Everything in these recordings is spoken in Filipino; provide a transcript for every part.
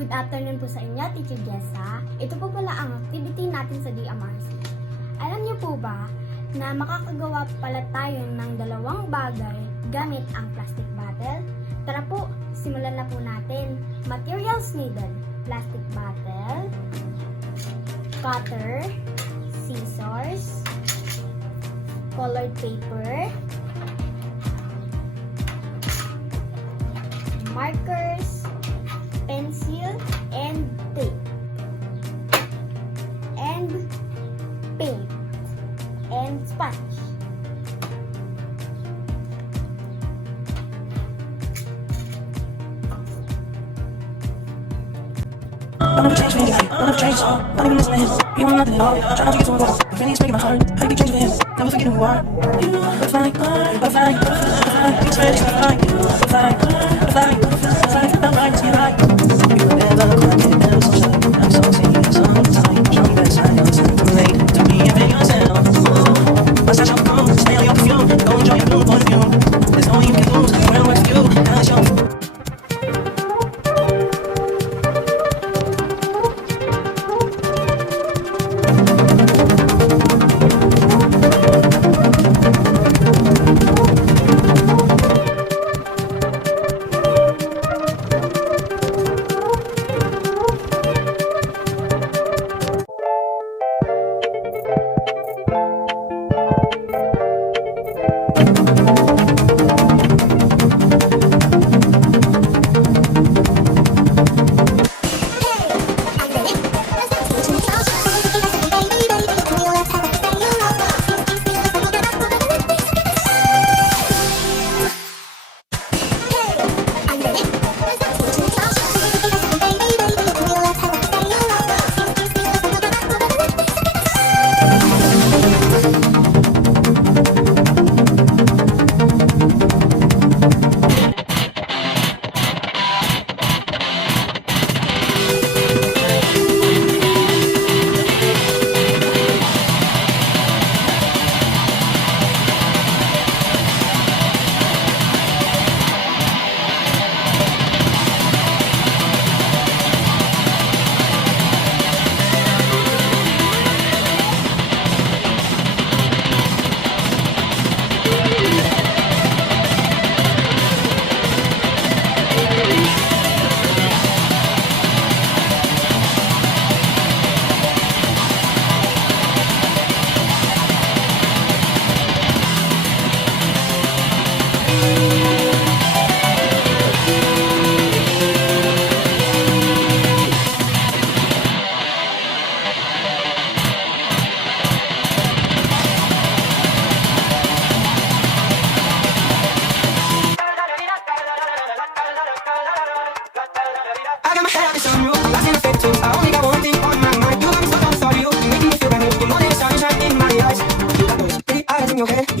Good afternoon po sa inyo, Teacher Jessa. Ito po pala ang activity natin sa DMRC. Alam niyo po ba na makakagawa pala tayo ng dalawang bagay gamit ang plastic bottle? Tara po, simulan na po natin. Materials needed: plastic bottle, cutter, scissors, colored paper, markers, pencil, and tape, and paint, and sponge. I'll never change for anything. I'll never change. Not even listen to his. You want nothing at all. Try not to get to a wall. If anything's breaking my heart, I can change for him. Never forget who you are. Butterfly, butterfly, butterfly. It's ready to fly. Butterfly, butterfly, butterfly. I'm right to your right. You were never quite getting better, so shy. I'm so singing a song. It's like, show me that side. It's too late to be a bit yourself. Once I shall go, smell your perfume. Go enjoy your blue point of view. There's no way you can lose. When with you, cause you're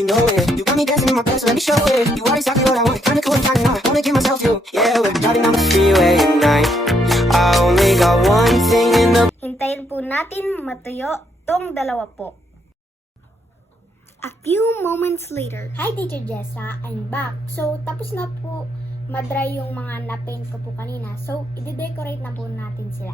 you know it. You got me dancing in my bed, so let me show it. You are exactly what I want, kinda cool and kinda not. Wanna give myself to you. Yeah, we're driving down the freeway at night. I only got one thing in the... Hintayin po natin matuyo tong dalawa po. A few moments later. Hi, Teacher Jessa. I'm back. So, tapos na po madry yung mga na-paint ko po kanina. So, i-decorate na po natin sila.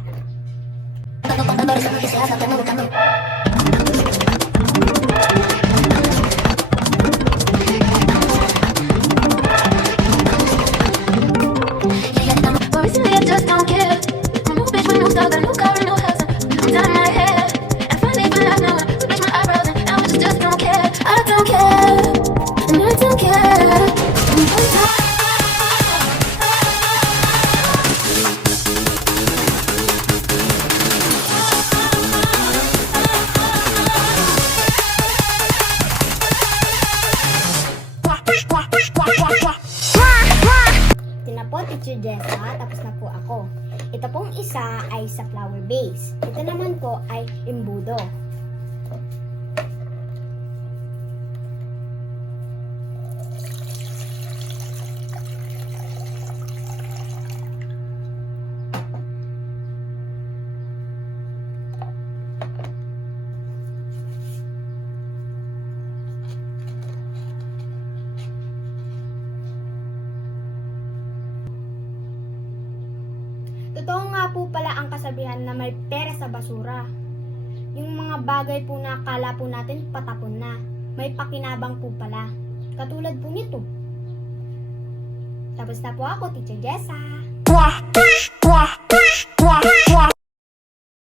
Teacher Jessa, tapos na po ako. Ito pong isa ay sa flower base. Ito naman po ay imbudo. Totoo nga po pala ang kasabihan na may pera sa basura. Yung mga bagay po na akala po natin patapon na, may pakinabang po pala. Katulad po nito. Tapos na po ako, Teacher Jessa.